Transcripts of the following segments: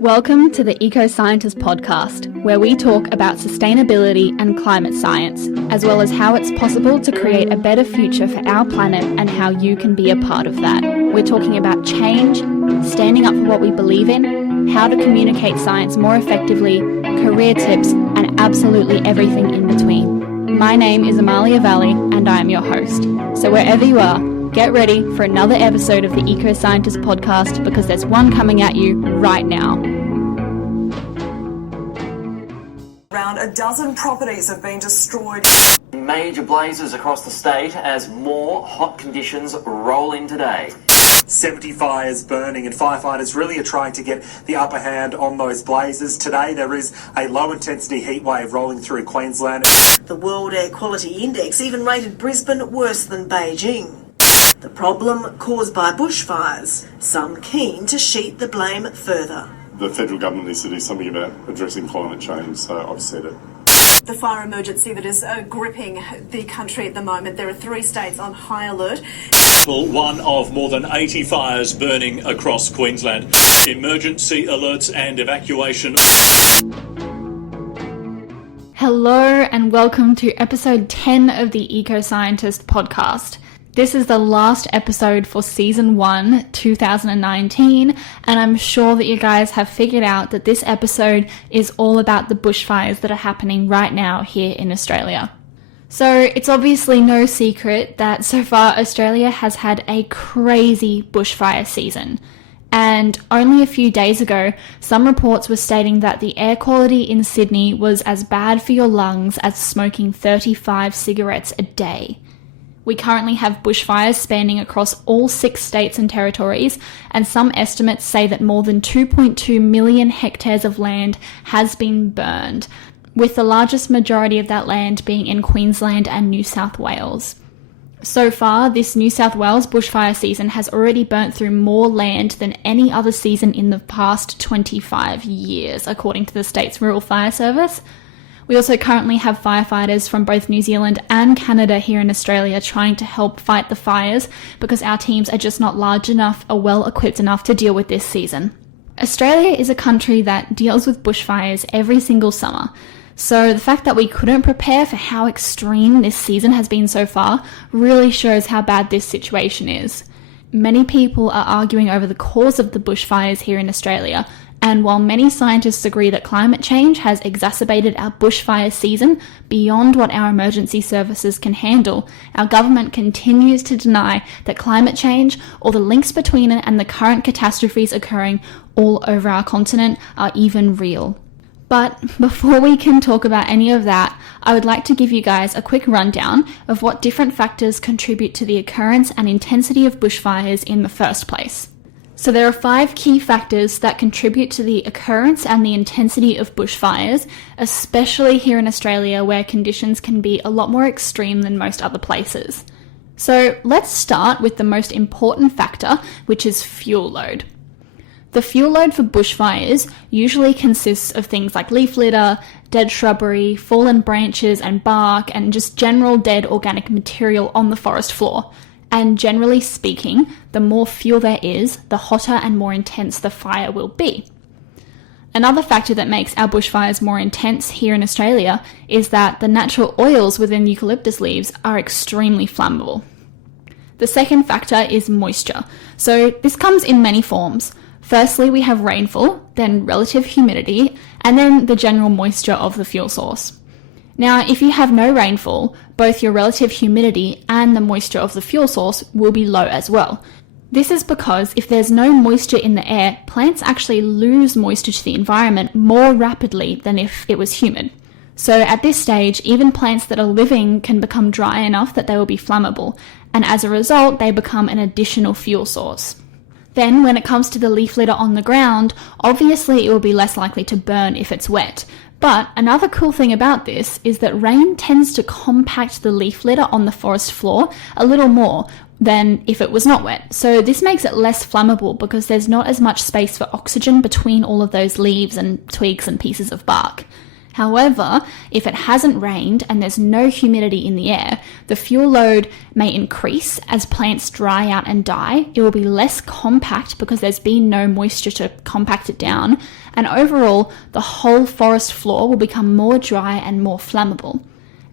Welcome to the EcoScientist podcast, where we talk about sustainability and climate science, as well as how it's possible to create a better future for our planet and how you can be a part of that. We're talking about change, standing up for what we believe in, how to communicate science more effectively, career tips, and absolutely everything in between. My name is Amalia Valley, and I am your host. So wherever you are, get ready for another episode of the EcoScientist podcast, because there's one coming at you right now. Around a dozen properties have been destroyed. Major blazes across the state as more hot conditions roll in today. 70 fires burning, and firefighters really are trying to get the upper hand on those blazes. Today there is a low intensity heat wave rolling through Queensland. The World Air Quality Index even rated Brisbane worse than Beijing. The problem caused by bushfires, some keen to sheet the blame further. The federal government needs to do something about addressing climate change, so I've said it. The fire emergency that is gripping the country at the moment. There are 3 states on high alert. One of more than 80 fires burning across Queensland. Emergency alerts and evacuation. Hello and welcome to episode 10 of the EcoScientist podcast. This is the last episode for season 1, 2019, and I'm sure that you guys have figured out that this episode is all about the bushfires that are happening right now here in Australia. So it's obviously no secret that so far Australia has had a crazy bushfire season. And only a few days ago, some reports were stating that the air quality in Sydney was as bad for your lungs as smoking 35 cigarettes a day. We currently have bushfires spanning across all 6 states and territories, and some estimates say that more than 2.2 million hectares of land has been burned, with the largest majority of that land being in Queensland and New South Wales. So far, this New South Wales bushfire season has already burnt through more land than any other season in the past 25 years, according to the state's Rural Fire Service. We also currently have firefighters from both New Zealand and Canada here in Australia trying to help fight the fires because our teams are just not large enough or well equipped enough to deal with this season. Australia is a country that deals with bushfires every single summer. So the fact that we couldn't prepare for how extreme this season has been so far really shows how bad this situation is. Many people are arguing over the cause of the bushfires here in Australia, and while many scientists agree that climate change has exacerbated our bushfire season beyond what our emergency services can handle, our government continues to deny that climate change or the links between it and the current catastrophes occurring all over our continent are even real. But before we can talk about any of that, I would like to give you guys a quick rundown of what different factors contribute to the occurrence and intensity of bushfires in the first place. So there are 5 key factors that contribute to the occurrence and the intensity of bushfires, especially here in Australia where conditions can be a lot more extreme than most other places. So let's start with the most important factor, which is fuel load. The fuel load for bushfires usually consists of things like leaf litter, dead shrubbery, fallen branches and bark, and just general dead organic material on the forest floor. And generally speaking, the more fuel there is, the hotter and more intense the fire will be. Another factor that makes our bushfires more intense here in Australia is that the natural oils within eucalyptus leaves are extremely flammable. The second factor is moisture. So this comes in many forms. Firstly, we have rainfall, then relative humidity, and then the general moisture of the fuel source. Now, if you have no rainfall, both your relative humidity and the moisture of the fuel source will be low as well. This is because if there's no moisture in the air, plants actually lose moisture to the environment more rapidly than if it was humid. So at this stage, even plants that are living can become dry enough that they will be flammable, and as a result, they become an additional fuel source. Then, when it comes to the leaf litter on the ground, obviously it will be less likely to burn if it's wet. But another cool thing about this is that rain tends to compact the leaf litter on the forest floor a little more than if it was not wet. So this makes it less flammable because there's not as much space for oxygen between all of those leaves and twigs and pieces of bark. However, if it hasn't rained and there's no humidity in the air, the fuel load may increase as plants dry out and die. It will be less compact because there's been no moisture to compact it down, and overall, the whole forest floor will become more dry and more flammable.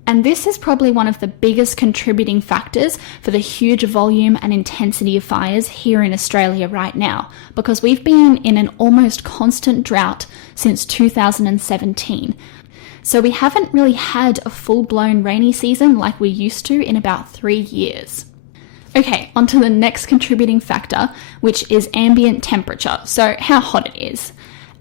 And this is probably one of the biggest contributing factors for the huge volume and intensity of fires here in Australia right now, because we've been in an almost constant drought since 2017. So we haven't really had a full-blown rainy season like we used to in about 3 years. Okay, on to the next contributing factor, which is ambient temperature, so how hot it is.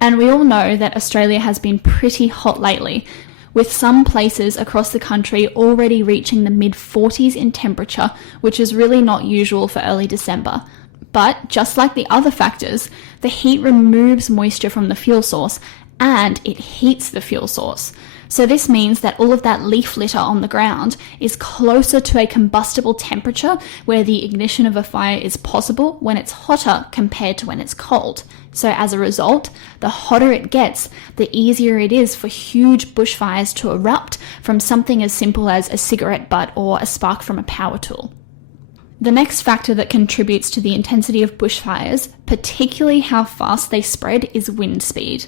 And we all know that Australia has been pretty hot lately, with some places across the country already reaching the mid-40s in temperature, which is really not usual for early December. But just like the other factors, the heat removes moisture from the fuel source and it heats the fuel source. So this means that all of that leaf litter on the ground is closer to a combustible temperature where the ignition of a fire is possible when it's hotter compared to when it's cold. So as a result, the hotter it gets, the easier it is for huge bushfires to erupt from something as simple as a cigarette butt or a spark from a power tool. The next factor that contributes to the intensity of bushfires, particularly how fast they spread, is wind speed.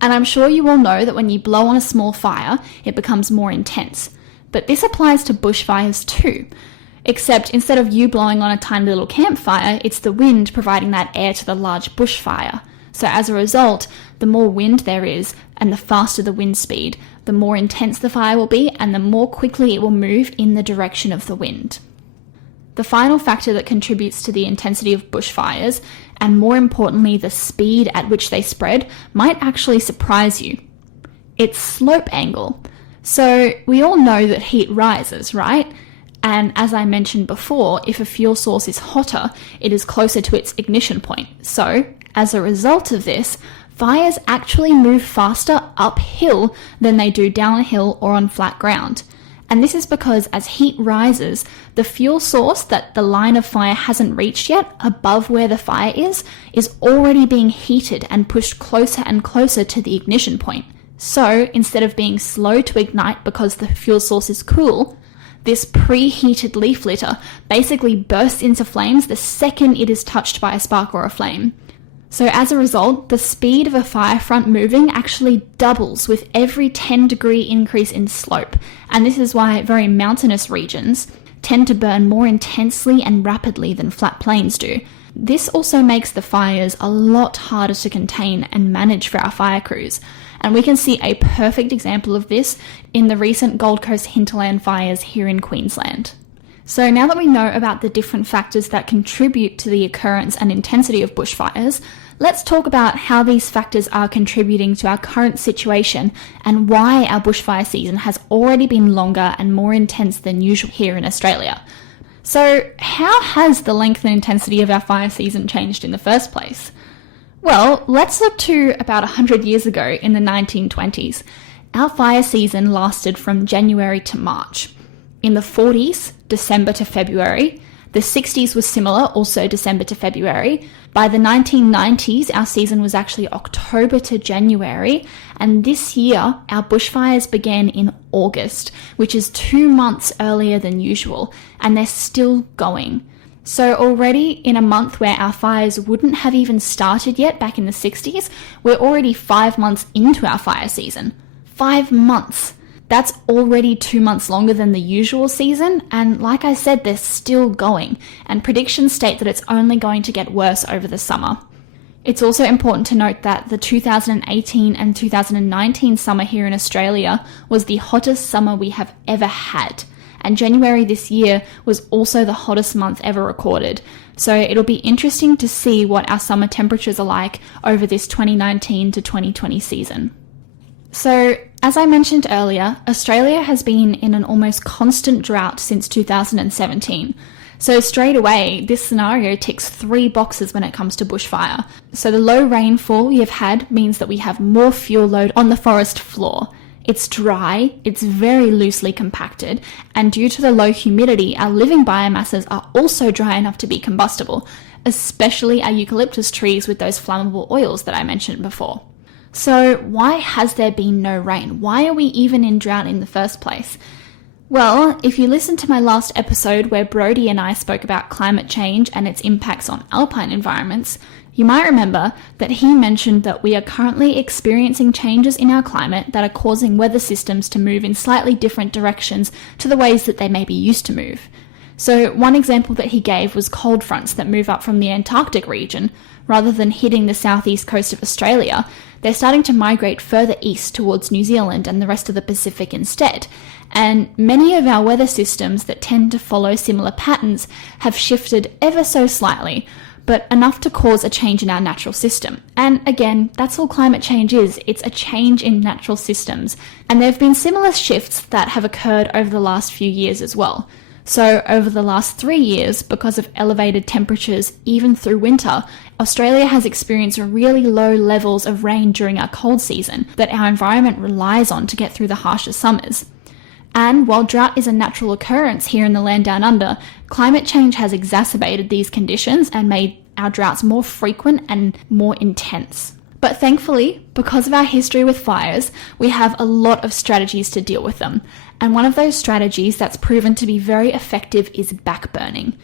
And I'm sure you all know that when you blow on a small fire, it becomes more intense. But this applies to bushfires too. Except instead of you blowing on a tiny little campfire, it's the wind providing that air to the large bushfire. So as a result, the more wind there is, and the faster the wind speed, the more intense the fire will be, and the more quickly it will move in the direction of the wind. The final factor that contributes to the intensity of bushfires, and more importantly the speed at which they spread, might actually surprise you. It's slope angle. So we all know that heat rises, right? And as I mentioned before, if a fuel source is hotter, it is closer to its ignition point. So, as a result of this, fires actually move faster uphill than they do downhill or on flat ground. And this is because as heat rises, the fuel source that the line of fire hasn't reached yet, above where the fire is already being heated and pushed closer and closer to the ignition point. So, instead of being slow to ignite because the fuel source is cool, this preheated leaf litter basically bursts into flames the second it is touched by a spark or a flame. So as a result, the speed of a fire front moving actually doubles with every 10-degree increase in slope, and this is why very mountainous regions tend to burn more intensely and rapidly than flat plains do. This also makes the fires a lot harder to contain and manage for our fire crews, and we can see a perfect example of this in the recent Gold Coast hinterland fires here in Queensland. So now that we know about the different factors that contribute to the occurrence and intensity of bushfires, let's talk about how these factors are contributing to our current situation and why our bushfire season has already been longer and more intense than usual here in Australia. So how has the length and intensity of our fire season changed in the first place? Well, let's look to about 100 years ago in the 1920s. Our fire season lasted from January to March. In the 40s, December to February. The 60s was similar, also December to February. By the 1990s, our season was actually October to January. And this year, our bushfires began in August, which is 2 months earlier than usual, and they're still going. So already in a month where our fires wouldn't have even started yet back in the 60s, we're already 5 months into our fire season. 5 months! That's already 2 months longer than the usual season, and like I said, they're still going, and predictions state that it's only going to get worse over the summer. It's also important to note that the 2018 and 2019 summer here in Australia was the hottest summer we have ever had. And January this year was also the hottest month ever recorded. So it'll be interesting to see what our summer temperatures are like over this 2019 to 2020 season. So, as I mentioned earlier, Australia has been in an almost constant drought since 2017. So straight away, this scenario ticks 3 boxes when it comes to bushfire. So the low rainfall we have had means that we have more fuel load on the forest floor. It's dry, it's very loosely compacted, and due to the low humidity, our living biomasses are also dry enough to be combustible, especially our eucalyptus trees with those flammable oils that I mentioned before. So why has there been no rain? Why are we even in drought in the first place? Well, if you listen to my last episode where Brodie and I spoke about climate change and its impacts on alpine environments, you might remember that he mentioned that we are currently experiencing changes in our climate that are causing weather systems to move in slightly different directions to the ways that they maybe used to move. So one example that he gave was cold fronts that move up from the Antarctic region. Rather than hitting the southeast coast of Australia, they're starting to migrate further east towards New Zealand and the rest of the Pacific instead. And many of our weather systems that tend to follow similar patterns have shifted ever so slightly, but enough to cause a change in our natural system. And again, that's all climate change is. It's a change in natural systems. And there have been similar shifts that have occurred over the last few years as well. So over the last 3 years, because of elevated temperatures even through winter, Australia has experienced really low levels of rain during our cold season that our environment relies on to get through the harsher summers. And while drought is a natural occurrence here in the land down under, climate change has exacerbated these conditions and made our droughts more frequent and more intense. But thankfully, because of our history with fires, we have a lot of strategies to deal with them. And one of those strategies that's proven to be very effective is backburning.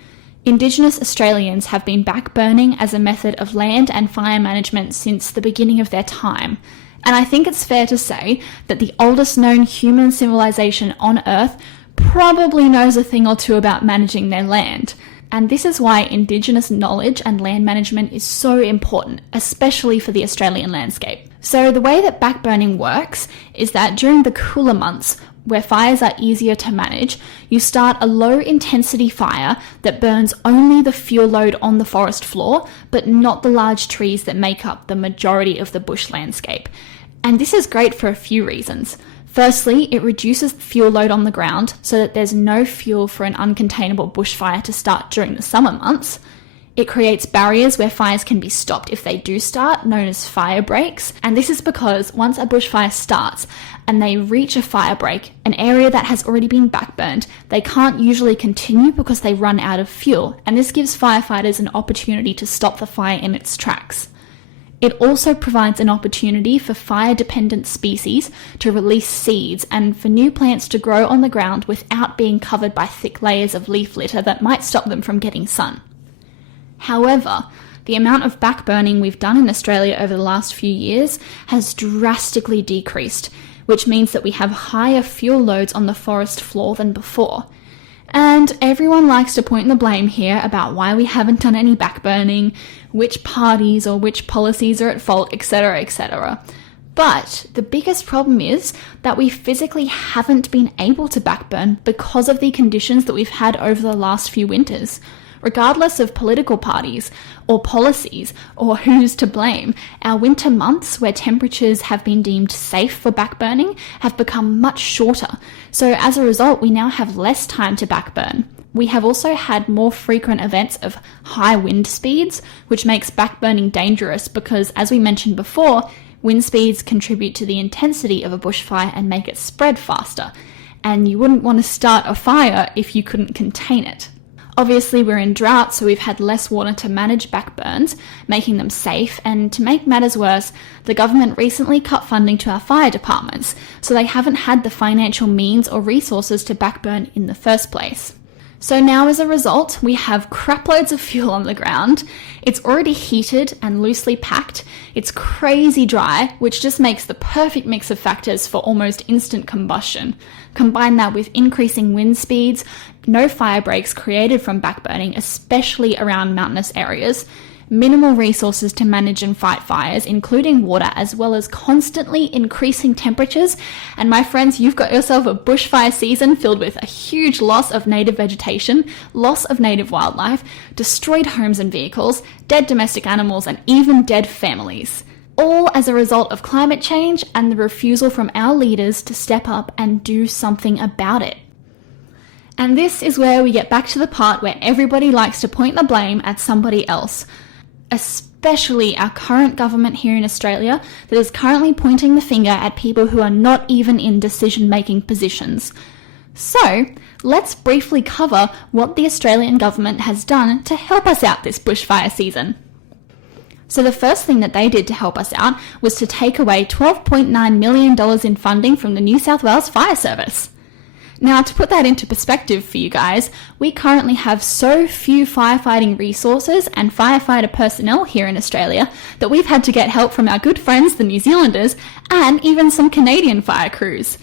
Indigenous Australians have been backburning as a method of land and fire management since the beginning of their time. And I think it's fair to say that the oldest known human civilization on Earth probably knows a thing or two about managing their land. And this is why Indigenous knowledge and land management is so important, especially for the Australian landscape. So the way that backburning works is that during the cooler months, where fires are easier to manage, you start a low-intensity fire that burns only the fuel load on the forest floor, but not the large trees that make up the majority of the bush landscape. And this is great for a few reasons. Firstly, it reduces the fuel load on the ground so that there's no fuel for an uncontainable bushfire to start during the summer months. It creates barriers where fires can be stopped if they do start, known as fire breaks. And this is because once a bushfire starts and they reach a fire break, an area that has already been backburned, they can't usually continue because they run out of fuel. And this gives firefighters an opportunity to stop the fire in its tracks. It also provides an opportunity for fire-dependent species to release seeds and for new plants to grow on the ground without being covered by thick layers of leaf litter that might stop them from getting sun. However, the amount of backburning we've done in Australia over the last few years has drastically decreased, which means that we have higher fuel loads on the forest floor than before. And everyone likes to point the blame here about why we haven't done any backburning, which parties or which policies are at fault, etc., etc. But the biggest problem is that we physically haven't been able to backburn because of the conditions that we've had over the last few winters. Regardless of political parties or policies or who's to blame, our winter months where temperatures have been deemed safe for backburning have become much shorter. So as a result, we now have less time to backburn. We have also had more frequent events of high wind speeds, which makes backburning dangerous because, as we mentioned before, wind speeds contribute to the intensity of a bushfire and make it spread faster. And you wouldn't want to start a fire if you couldn't contain it. Obviously, we're in drought, so we've had less water to manage backburns, making them safe, and to make matters worse, the government recently cut funding to our fire departments, so they haven't had the financial means or resources to backburn in the first place. So now as a result, we have craploads of fuel on the ground, it's already heated and loosely packed, it's crazy dry, which just makes the perfect mix of factors for almost instant combustion. Combine that with increasing wind speeds, no fire breaks created from backburning, especially around mountainous areas, minimal resources to manage and fight fires, including water, as well as constantly increasing temperatures. And my friends, you've got yourself a bushfire season filled with a huge loss of native vegetation, loss of native wildlife, destroyed homes and vehicles, dead domestic animals, and even dead families. All as a result of climate change and the refusal from our leaders to step up and do something about it. And this is where we get back to the part where everybody likes to point the blame at somebody else, especially our current government here in Australia that is currently pointing the finger at people who are not even in decision-making positions. So, let's briefly cover what the Australian government has done to help us out this bushfire season. So the first thing that they did to help us out was to take away $12.9 million in funding from the New South Wales Fire Service. Now, to put that into perspective for you guys, we currently have so few firefighting resources and firefighter personnel here in Australia that we've had to get help from our good friends, the New Zealanders, and even some Canadian fire crews.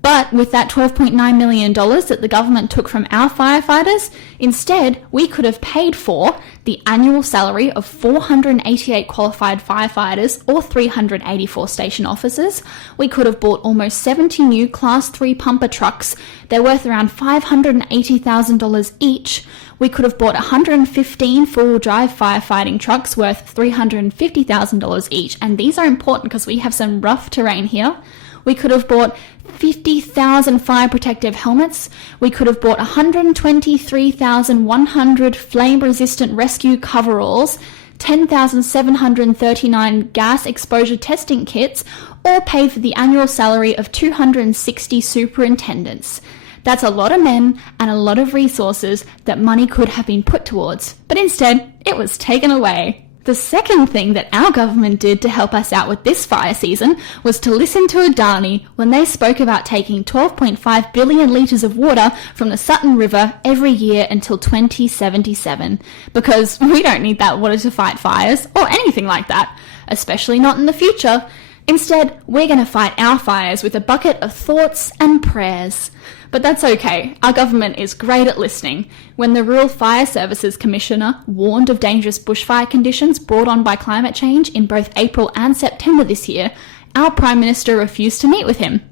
But with that $12.9 million that the government took from our firefighters, instead we could have paid for the annual salary of 488 qualified firefighters or 384 station officers. We could have bought almost 70 new Class 3 pumper trucks. They're worth around $580,000 each. We could have bought 115 full drive firefighting trucks worth $350,000 each. And these are important because we have some rough terrain here. We could have bought 50,000 fire protective helmets. We could have bought 123,100 flame-resistant rescue coveralls, 10,739 gas exposure testing kits, or paid for the annual salary of 260 superintendents. That's a lot of men and a lot of resources that money could have been put towards, but instead it was taken away. The second thing that our government did to help us out with this fire season was to listen to Adani when they spoke about taking 12.5 billion litres of water from the Sutton River every year until 2077, because we don't need that water to fight fires or anything like that, especially not in the future. Instead, we're going to fight our fires with a bucket of thoughts and prayers. But that's okay, our government is great at listening. When the Rural Fire Services Commissioner warned of dangerous bushfire conditions brought on by climate change in both April and September this year, our Prime Minister refused to meet with him.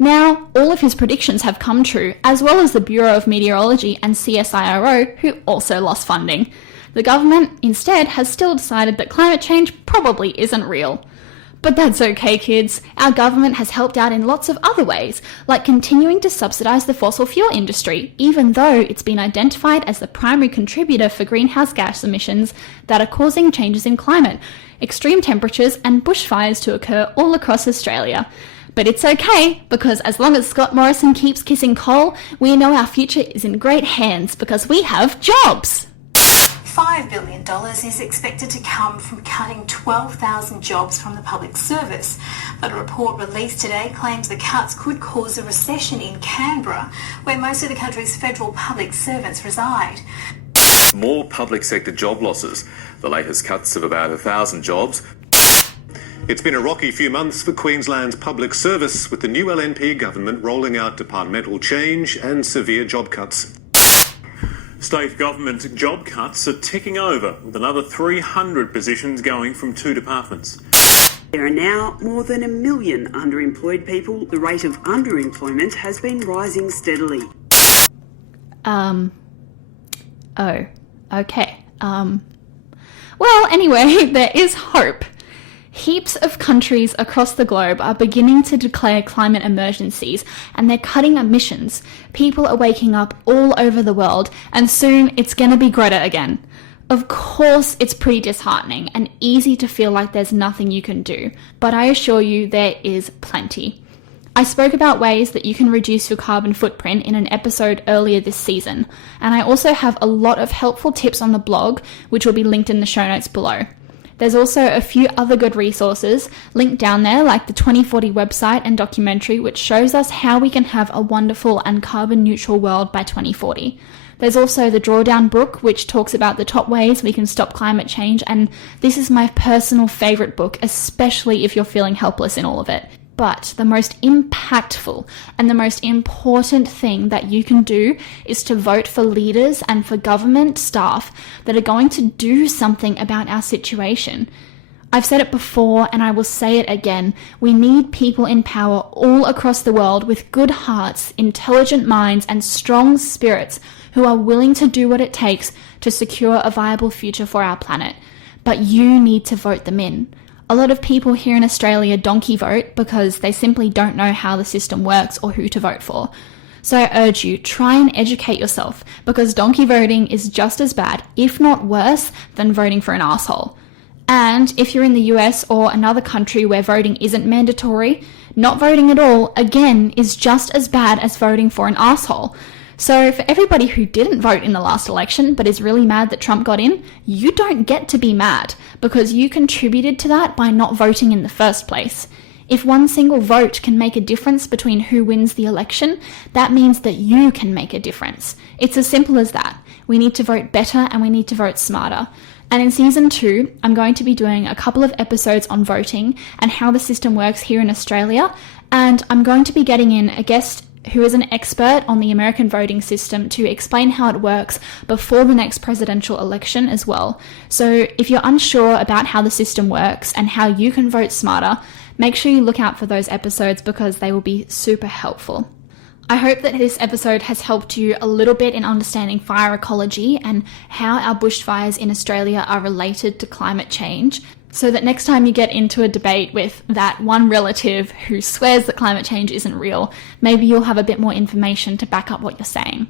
Now, all of his predictions have come true, as well as the Bureau of Meteorology and CSIRO, who also lost funding. The government, instead, has still decided that climate change probably isn't real. But that's okay, kids. Our government has helped out in lots of other ways, like continuing to subsidise the fossil fuel industry, even though it's been identified as the primary contributor for greenhouse gas emissions that are causing changes in climate, extreme temperatures and bushfires to occur all across Australia. But it's okay, because as long as Scott Morrison keeps kissing coal, we know our future is in great hands because we have jobs. $5 billion is expected to come from cutting 12,000 jobs from the public service. But a report released today claims the cuts could cause a recession in Canberra, where most of the country's federal public servants reside. More public sector job losses. The latest cuts of about 1,000 jobs. It's been a rocky few months for Queensland's public service, with the new LNP government rolling out departmental change and severe job cuts. State government job cuts are ticking over, with another 300 positions going from 2 departments. There are now more than 1 million underemployed people. The rate of underemployment has been rising steadily. Oh, okay. Well, anyway, there is hope. Heaps of countries across the globe are beginning to declare climate emergencies, and they're cutting emissions. People are waking up all over the world, and soon it's gonna be Greta again. Of course, it's pretty disheartening and easy to feel like there's nothing you can do, but I assure you there is plenty. I spoke about ways that you can reduce your carbon footprint in an episode earlier this season, and I also have a lot of helpful tips on the blog, which will be linked in the show notes below. There's also a few other good resources linked down there, like the 2040 website and documentary, which shows us how we can have a wonderful and carbon neutral world by 2040. There's also the Drawdown book, which talks about the top ways we can stop climate change, and this is my personal favourite book, especially if you're feeling helpless in all of it. But the most impactful and the most important thing that you can do is to vote for leaders and for government staff that are going to do something about our situation. I've said it before and I will say it again. We need people in power all across the world with good hearts, intelligent minds, and strong spirits who are willing to do what it takes to secure a viable future for our planet. But you need to vote them in. A lot of people here in Australia donkey vote because they simply don't know how the system works or who to vote for. So I urge you, try and educate yourself, because donkey voting is just as bad, if not worse, than voting for an asshole. And if you're in the US or another country where voting isn't mandatory, not voting at all, again, is just as bad as voting for an asshole. So for everybody who didn't vote in the last election but is really mad that Trump got in, you don't get to be mad because you contributed to that by not voting in the first place. If one single vote can make a difference between who wins the election, that means that you can make a difference. It's as simple as that. We need to vote better and we need to vote smarter. And in season 2, I'm going to be doing a couple of episodes on voting and how the system works here in Australia. And I'm going to be getting in a guest who is an expert on the American voting system to explain how it works before the next presidential election as well. So if you're unsure about how the system works and how you can vote smarter, make sure you look out for those episodes because they will be super helpful. I hope that this episode has helped you a little bit in understanding fire ecology and how our bushfires in Australia are related to climate change, so that next time you get into a debate with that one relative who swears that climate change isn't real, maybe you'll have a bit more information to back up what you're saying.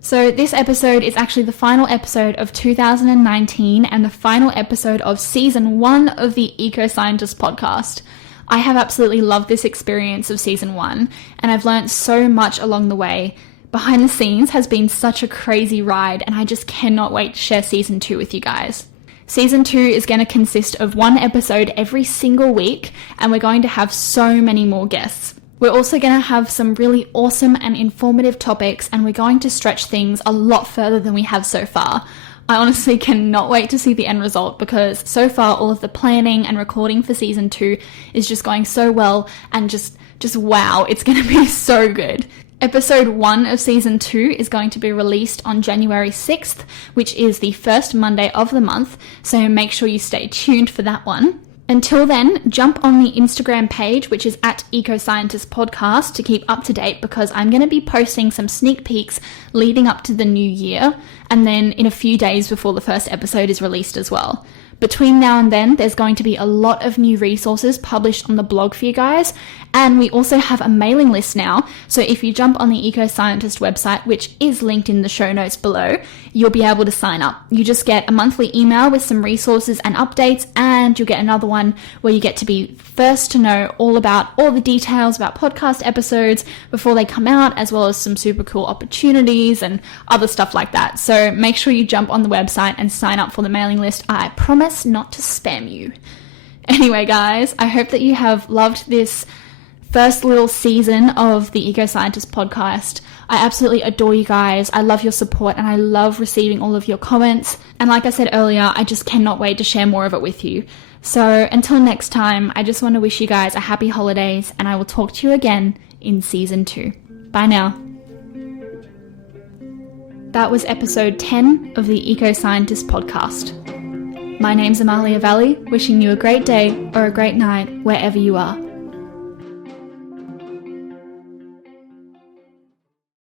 So this episode is actually the final episode of 2019 and the final episode of season 1 of the EcoScientist podcast. I have absolutely loved this experience of season 1, and I've learnt so much along the way. Behind the scenes has been such a crazy ride, and I just cannot wait to share season 2 with you guys. Season 2 is going to consist of 1 episode every single week, and we're going to have so many more guests. We're also going to have some really awesome and informative topics, and we're going to stretch things a lot further than we have so far. I honestly cannot wait to see the end result because so far all of the planning and recording for season 2 is just going so well, and just wow, it's going to be so good. Episode 1 of season 2 is going to be released on January 6th, which is the first Monday of the month, so make sure you stay tuned for that one. Until then, jump on the Instagram page, which is at EcoScientist Podcast, to keep up to date because I'm going to be posting some sneak peeks leading up to the new year, and then in a few days before the first episode is released as well. Between now and then, there's going to be a lot of new resources published on the blog for you guys, and we also have a mailing list now, so if you jump on the EcoScientist website, which is linked in the show notes below, you'll be able to sign up. You just get a monthly email with some resources and updates, and you'll get another one where you get to be first to know all about all the details about podcast episodes before they come out, as well as some super cool opportunities and other stuff like that. So make sure you jump on the website and sign up for the mailing list. I promise not to spam you. Anyway, guys, I hope that you have loved this first little season of the EcoScientist podcast. I absolutely adore you guys. I love your support and I love receiving all of your comments. And like I said earlier, I just cannot wait to share more of it with you. So until next time, I just want to wish you guys a happy holidays, and I will talk to you again in season 2. Bye now. That was episode 10 of the EcoScientist podcast. My name's Amalia Valley, wishing you a great day or a great night wherever you are.